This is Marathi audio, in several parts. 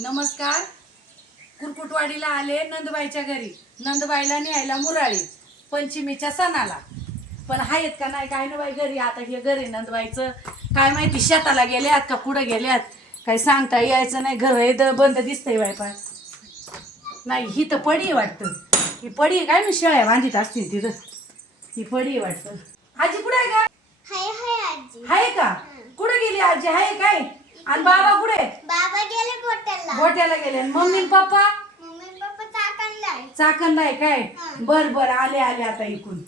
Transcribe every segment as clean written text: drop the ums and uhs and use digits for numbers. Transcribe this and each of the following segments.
नमस्कार. कुरकुटवाडीला आले नंदबाईच्या घरी. नंदबाईला न्यायला मुराळी पंचमीच्या सणाला. पण आहेत का नाही काय नाही बाई घरी. आता हे घरी नंदबाईचं काय माहिती शेताला गेल्यात का कुठं गेल्यात काही सांगता यायचं नाही. घर हे बंद दिसतंय बाई. पण नाही ही तर पडी आहे वाटतं. ही पडी आहे काय मी शेळ्या बांधित असतील तिथं. ही पडी आहे वाटतं. आजी कुठे आहे का? आहे का? कुठे गेली आजी? आहे काय? आणि बाबा कुठे? बाबा गेले गोट्याला. गोट्याला गेले. आणि मम्मी पप्पा? मम्मी पप्पा चाकणला आहे. चाकणला आहे काय? बर बर आले आले आता इकून.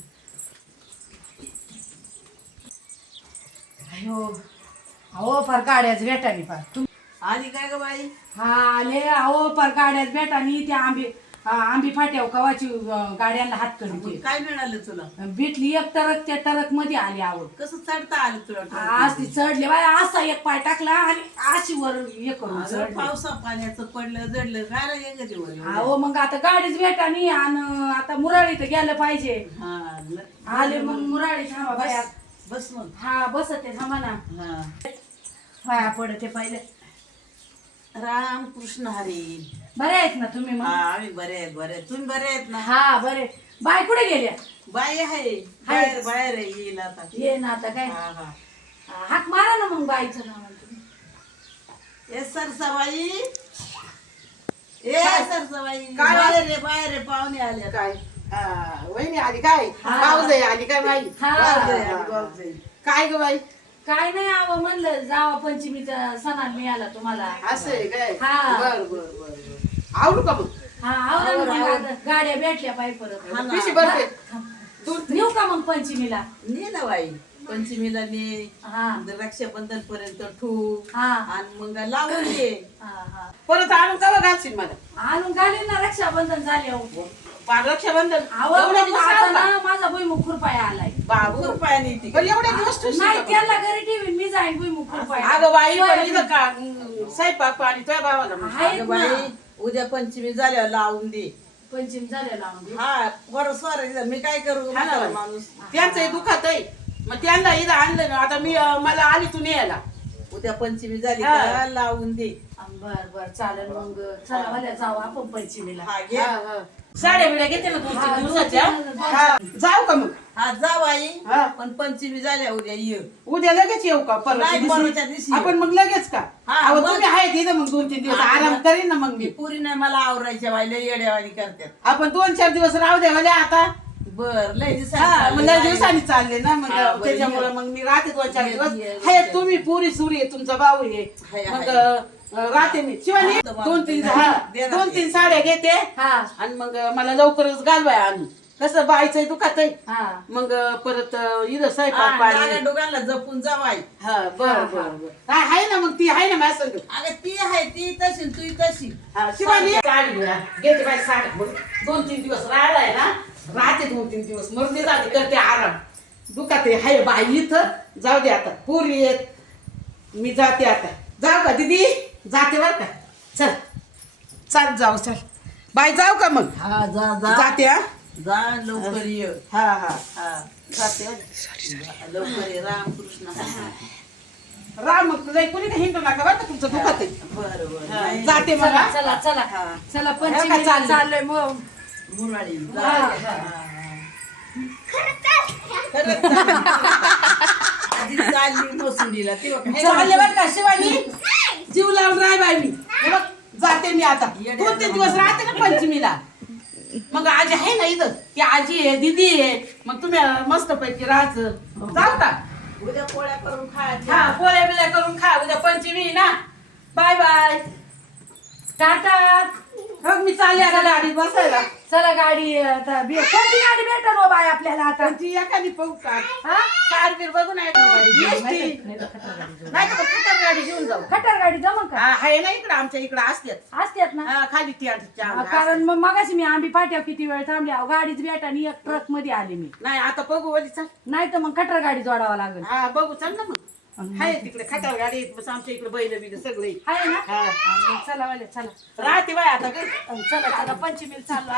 अयो अहो फार गाड्याच भेटानी फार. आली काय ग बाई? हा आले अहो फार गाड्याच भेटानी. त्या आंबी फाट्याव कवाची गाड्यांना हात करते. काय मिळालं तुला? भेटली एक टरक. त्या टरक मध्ये आली आवड. कसं चढता आलं तुला? आज ती चढले बाय. असा एक पाय टाकला आणि अशी वर हे करून अगं, चढले. पावसा पाण्याचं पडलं जडलं काय रे ये गं वर? अहो मग आता गाडीच भेटानी. आणि आता मुराळी तर गेलं पाहिजे. आले मग मुराळी. थांबा बाया. बस मग. हा बसते थांबा ना. हा. पाया पडते पहिले. राम कृष्ण हरी. बरे आहेत ना तुम्ही हा मग? आम्ही बरे आहेत बरे आहेत. तुम्ही बरे आहेत ना? हा बरे. बाय कुठे गेल्या? बाई आहे बाहेर बाहेर आहे, येईल आता. ये ना आता काय. हा हा. हाक मारा ना मग बाईचं नाव. ए सरसाबाई. ए सरसाबाई. काय? बाहेर रे बाहेर रे पाहुणे आले. काय वहिनी आली काय? हा. भाऊजाई आली काय बाई? हा. बाई आली, बाई. काय ग बाई? काय नाही आव म्हणलं जावा पंचमीचा सणाला मिळाला तुम्हाला. असं आहे काय? हा. बर बर बर बर. आवडू का मग? हा आवडलं ना मग आता. गाड्या भेटल्या पाहिजे परत. हा ना. पिशी भरते. दूध नेऊ का मग पंचमीला? ने ना बाई पंचमीला ने. हा रक्षाबंधन पर्यंत ठू. हा आणि मग लावून दे. हा हा परत आणून का घालशील मला? आणून घालीन ना. रक्षाबंधन झाले अहो. रक्षाबंधन आवड एवढे दिवस आता राहू का? ना माझा भुईमुख खुरपाया आलाय. बाबू रुपयाने ती. पण एवढे दिवस ठेवशील नाही का? त्याला घरी ठेवीन मी. जाईन भुईमुख खुरपाया. अगं बाई पण इथं का स्वयंपाक पाणी तुझ्या भावाला म्हण. आहेत अगं ना. बाई उद्या पंचमी झाल्यावर लावून दे. पंचमी झाल्या लावून दे. हा बरं सॉरी मी काय करू? हा ना म्हातारा बाई. माणूस. त्यांचंही दुखात आहे. मग त्यांना इथं आणलं ना. आता मी मला आली तू न्यायला. उद्या पंचमी झाली हा. का लावून दे. बर बर चालेल मग. चला मला जाऊ आपण पंचमीला. हा घे. हा, हा. साड्या बिड्या घेते ना दोन हा, तीन दिवसाच्या. दोन- हा, जाऊ का मग? हा जा बाई. हा. पण पंचमी झाल्या उद्या ये. उद्या लगेच येऊ का? नाही, परवा परवाच्या दिवशी. आपण मग लगेच का? हा, अहो मग. तुम्ही आहे तिथं मग 2-3 दिवस हा, आराम मग. करीन ना मग मी मी. पुरी नाही मला आवरायच्या बाईला येड्यावानी करतात. आपण 2-4 दिवस राहू द्या मला आता. बर लय हा मग लय दिवसांनी दिवसांनी चालले ना मग हा, बरं, त्याच्यामुळे ये. मग मी राहते 2-4 ये, दिवस. ये, हाय ये. तुम्ही पुरी सुरी आहे तुमचा भाऊ आहे. हाय, मग हाय. राहते मी शिवानी हा, 2-3 दे ना. 2-3 साड्या घेते. हा आणि मग मला लवकरच घालवाय आणून. कसं बायचंही दुखात आहे. हा मग परत इथं स्वयंपाक पाणी. दोघांना जपून जा बाई. हा बर बर बर. आहे ना मग ती आहे ना माझ्या संग. अगं ती आहे ती तशी तू तशी. हा, शिवानी साडी घ्या. घेते बाई साडी. मग 2-3 दिवस राहिलाय ना. राहते 2-3 दिवस मग ते जाते करते आराम. दुखाते हाय बाई इथं. जाऊ दे आता पुरी येत. मी जाते आता. जाऊ का दीदी? जाते बर का? चल चल जाऊ चल. बाई जाऊ का मग? हा जा जा जाते हा. जा लवकर ये. हा हा हा जाते. लवकर ये. रामकृष्ण. राम मग तुला कोणी काही हिंडू नका बरं का तुमचं दुखत आहे. बरं बरं हा, नाही. जाते मग चला हा. चला चला हा. चला का पंचमीला चाललंय? चाललोय मग. मुराळी जा. हा, हा, हा. खरंच चालली. आधी चालली मोसंबीला ती बघ. चालले बरं का शिवानी? जीव लावून राह बाई मी. हे बघ जाते मी आता. येड्या 2-3 दिवस राहते ना पंचमीला. मग आजी आहे ना इथं. ती आजी आहे दीदी आहे. मग तुम्ही मस्त पैकी राहायचं. जाऊ का? उद्या पोळ्या करून खायच्या. हा पोळ्या बिळ्या करून खा. उद्या पंचमी आहे ना. Bye bye. टाटा. मग मी चालले आता गाडीत बसायला. चला गाडी आता कोणती गाडी भेटल हो बाय आपल्याला आता? पण ती एखादी पाहू का? हा कार बीर बघू ना एखादी गाडी. नाही EST. तर खटार गाडी जाऊ. नाही का मग खटार गाडी घेऊन जाऊ. खटार गाडी जमन का? हा आहे ना इकडं आमच्या इकडं असतात. असतात ना. हा, खाली ती कारण मग मगाशी मी आंबी पाट्यावर किती वेळ थांबली अहो, गाडीच भेट आणि एक ट्रक मध्ये आले मी. नाही आता बघू वली चल. नाही तर मग खटार गाडी जोडावं लागेल. हा बघू चल ना मग. आहे तिकडे खटार गाडी आहेत. बस आमच्या इकडे बैल बिल सगळे. आहे ना. हा. मग चला वाले चला राहते बाय आता काय. चला चला पंचमीला चाललो.